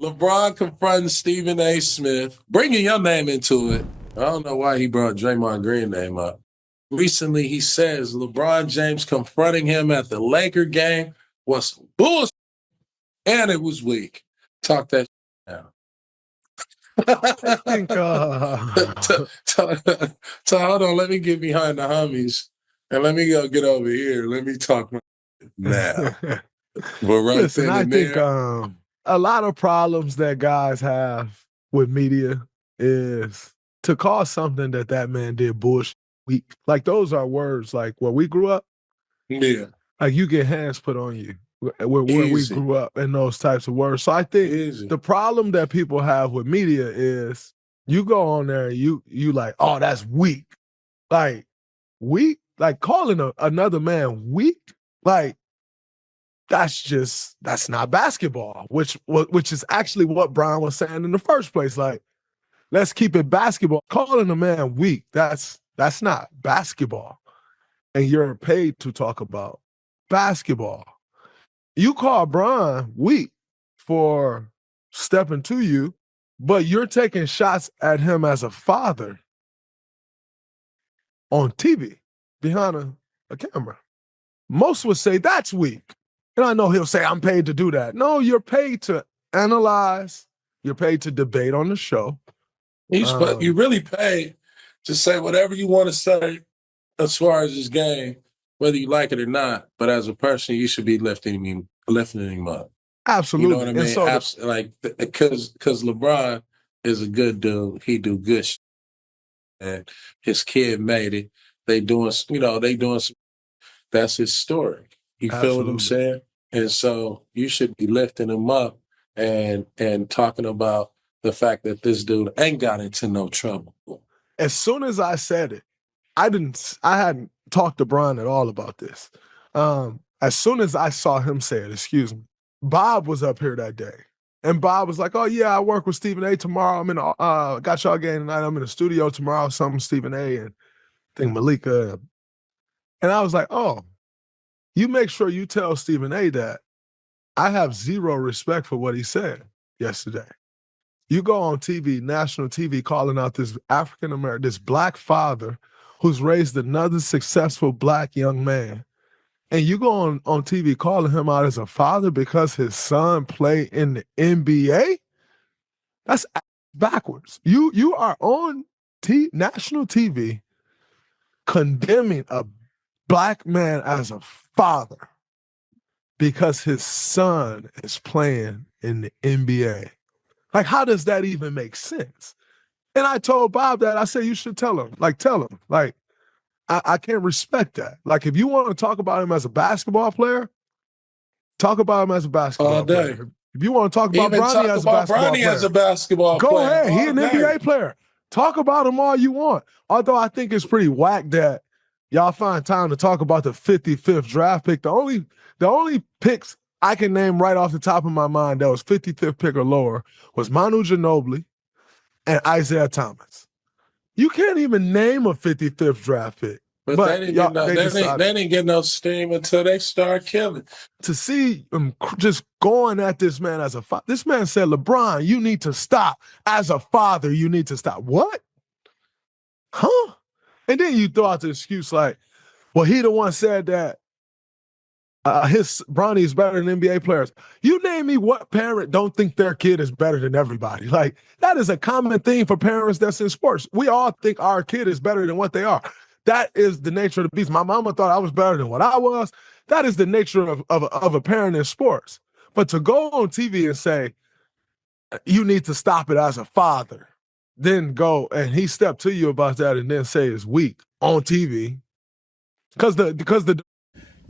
LeBron confronting Stephen A. Smith, bringing your name into it. I don't know why he brought Draymond Green name up. Recently, he says LeBron James confronting him at the Laker game was bullshit and it was weak. Talk that down. I think Hold on, let me get behind the homies and let me go get over here. Let me talk now. But right listen, then I and think there, a lot of problems that guys have with media is to call something that man did bullshit. Like those are words like where we grew up, yeah, like you get hands put on you where we easy, grew up and those types of words. So I think easy. the problem that people have with media is you go on there and you like, oh, that's weak. Like weak, like calling another man weak, like that's not basketball, which is actually what Brian was saying in the first place. Like, let's keep it basketball. Calling a man weak, that's not basketball. And you're paid to talk about basketball. You call Brian weak for stepping to you, but you're taking shots at him as a father on TV behind a camera. Most would say that's weak. And I know he'll say, I'm paid to do that. No, you're paid to analyze. You're paid to debate on the show. You really paid to say whatever you want to say as far as this game, whether you like it or not. But as a person, you should be lifting him up. You know what Absolutely. I And mean? so Like because LeBron is a good dude. He do good shit. And his kid made it. They doing some, that's his story. You feel what I'm absolutely. saying? And so you should be lifting him up and talking about the fact that this dude ain't got into no trouble. As soon as I said it, I hadn't talked to Brian at all about this. As soon as I saw him say it, excuse me, Bob was up here that day. And Bob was like, oh yeah, I work with Stephen A tomorrow. I'm in got y'all game tonight. I'm in the studio tomorrow, something Stephen A and I think Malika. And I was like, oh, you make sure you tell Stephen A that I have zero respect for what he said yesterday. You go on TV, national TV, calling out this African American, this black father who's raised another successful black young man. And you go on TV calling him out as a father because his son played in the NBA? That's backwards. You are on national TV condemning a black man as a father because his son is playing in the NBA. Like, how does that even make sense? And I told Bob that. I said, you should tell him. Like, tell him. Like, I can't respect that. Like, if you want to talk about him as a basketball player, talk about him as a basketball player. If you want to talk about Bronny as a basketball player, Bronny as a basketball go player. ahead. He an NBA player. Talk about him all you want. Although I think it's pretty whack that y'all find time to talk about the 55th draft pick. The only picks I can name right off the top of my mind that was 55th pick or lower was Manu Ginobili and Isaiah Thomas. You can't even name a 55th draft pick. But they didn't get no steam until they start killing. To see him just going at this man as a father. This man said, LeBron, you need to stop. As a father, you need to stop. What? Huh? And then you throw out the excuse like, well, he the one said that his Bronny is better than NBA players. You name me what parent don't think their kid is better than everybody. Like, that is a common thing for parents that's in sports. We all think our kid is better than what they are. That is the nature of the beast. My mama thought I was better than what I was. That is the nature of a parent in sports. But to go on TV and say, you need to stop it as a father, then go and he stepped to you about that and then say it's weak on TV. Because the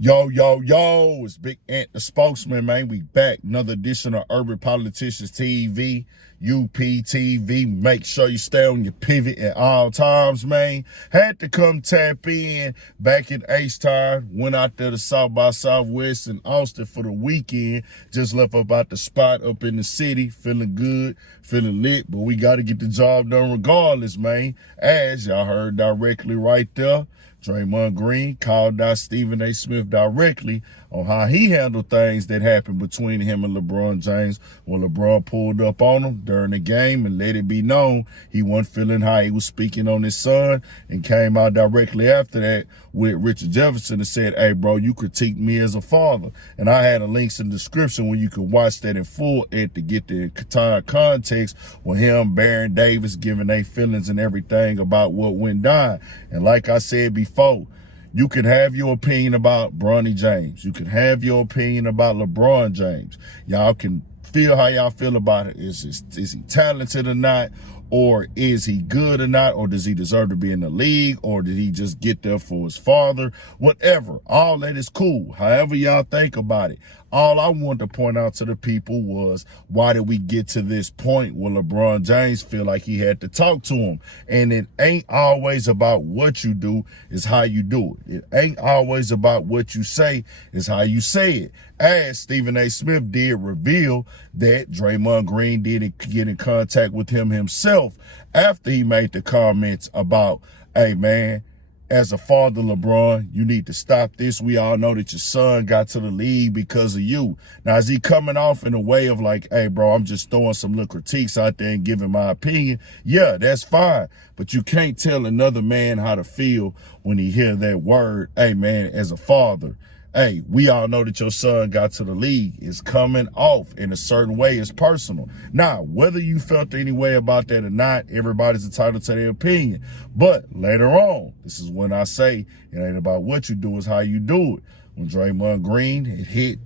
Yo, yo, yo, it's Big Ant, the spokesman, man. We back. Another edition of Urban Politicians TV, UPTV. Make sure you stay on your pivot at all times, man. Had to come tap in back in H-Town. Went out there to South by Southwest in Austin for the weekend. Just left about the spot up in the city. Feeling good, feeling lit. But we got to get the job done regardless, man. As y'all heard directly right there, Draymond Green called out Stephen A. Smith directly on how he handled things that happened between him and LeBron James when LeBron pulled up on him during the game and let it be known he wasn't feeling how he was speaking on his son, and came out directly after that with Richard Jefferson and said, hey, bro, you critiqued me as a father. And I had a links in the description where you can watch that in full to get the entire context with him, Baron Davis, giving their feelings and everything about what went down. And like I said before, you can have your opinion about Bronny James. You can have your opinion about LeBron James. Y'all can feel how y'all feel about it. Is he talented or not? Or is he good or not? Or does he deserve to be in the league? Or did he just get there for his father? Whatever. All that is cool. However y'all think about it. All I wanted to point out to the people was, why did we get to this point where LeBron James feel like he had to talk to him? And it ain't always about what you do, it's how you do it. It ain't always about what you say, it's how you say it. As Stephen A. Smith did reveal that Draymond Green did get in contact with him himself after he made the comments about, hey man, as a father, LeBron, you need to stop this. We all know that your son got to the league because of you. Now, is he coming off in a way of like, hey, bro, I'm just throwing some little critiques out there and giving my opinion? Yeah, that's fine. But you can't tell another man how to feel when he hear that word, hey, man, as a father. Hey, we all know that your son got to the league. It's coming off in a certain way. It's personal. Now, whether you felt any way about that or not, everybody's entitled to their opinion. But later on, this is when I say it ain't about what you do, it's how you do it. When Draymond Green hit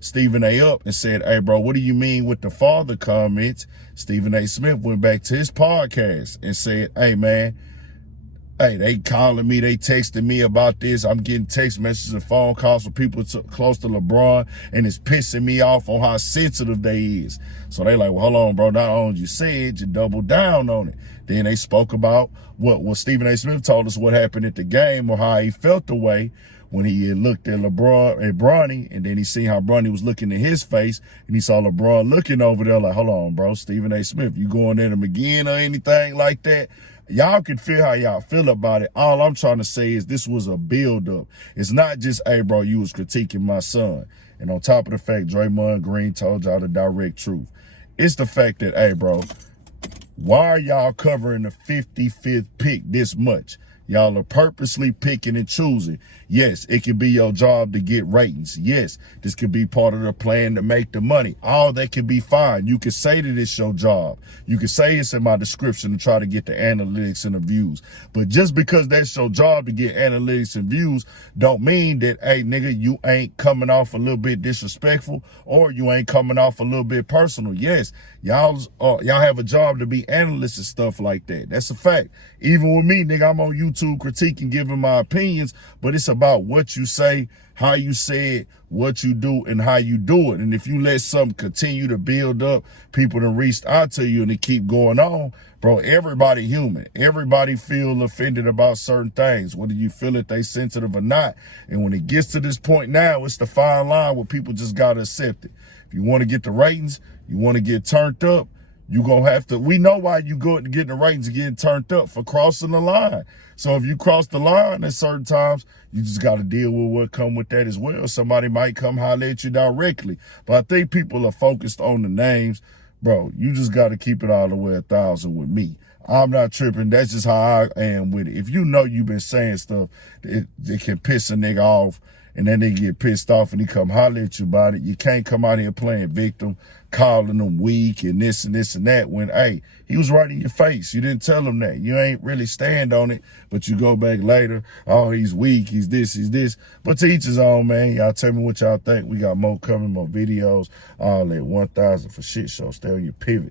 Stephen A. up and said, hey, bro, what do you mean with the father comments? Stephen A. Smith went back to his podcast and said, hey, man, hey, they calling me, they texting me about this. I'm getting text messages and phone calls from people close to LeBron, and it's pissing me off on how sensitive they is. So they like, well, hold on, bro. Not only you said, you double down on it. Then they spoke about what Stephen A. Smith told us what happened at the game, or how he felt the way when he had looked at Bronny, and then he seen how Bronny was looking in his face, and he saw LeBron looking over there like, hold on, bro, Stephen A. Smith, you going at him again or anything like that? Y'all can feel how y'all feel about it. All I'm trying to say is this was a build-up. It's not just, hey, bro, you was critiquing my son. And on top of the fact, Draymond Green told y'all the direct truth. It's the fact that, hey, bro, why are y'all covering the 55th pick this much? Y'all are purposely picking and choosing. Yes, it can be your job to get ratings. Yes, this could be part of the plan to make the money. All that can be fine. You can say that it's your job. You can say it's in my description to try to get the analytics and the views. But just because that's your job to get analytics and views don't mean that, hey, nigga, you ain't coming off a little bit disrespectful, or you ain't coming off a little bit personal. Yes, y'all have a job to be analysts and stuff like that. That's a fact. Even with me, nigga, I'm on YouTube critiquing, giving my opinions, but it's about what you say, how you say it, what you do, and how you do it. And if you let something continue to build up, people that reached out to you and it keep going on, bro, everybody human. Everybody feel offended about certain things, whether you feel that they sensitive or not. And when it gets to this point now, it's the fine line where people just got to accept it. If you want to get the ratings, you want to get turned up, you gonna have to, we know why you go to get the ratings and getting turned up, for crossing the line. So if you cross the line at certain times, you just got to deal with what come with that as well. Somebody might come holler at you directly. But I think people are focused on the names. Bro, you just got to keep it all the way 1,000 with me. I'm not tripping. That's just how I am with it. If you know you've been saying stuff that can piss a nigga off, and then they get pissed off and he come holler at you about it, you can't come out here playing victim, calling them weak and this and this and that, when, hey, he was right in your face. You didn't tell him that. You ain't really stand on it, but you go back later, oh, he's weak, he's this, he's this. But to each his own, man. Y'all tell me what y'all think. We got more coming, more videos, all at 1,000 for shit show. Stay on your pivot.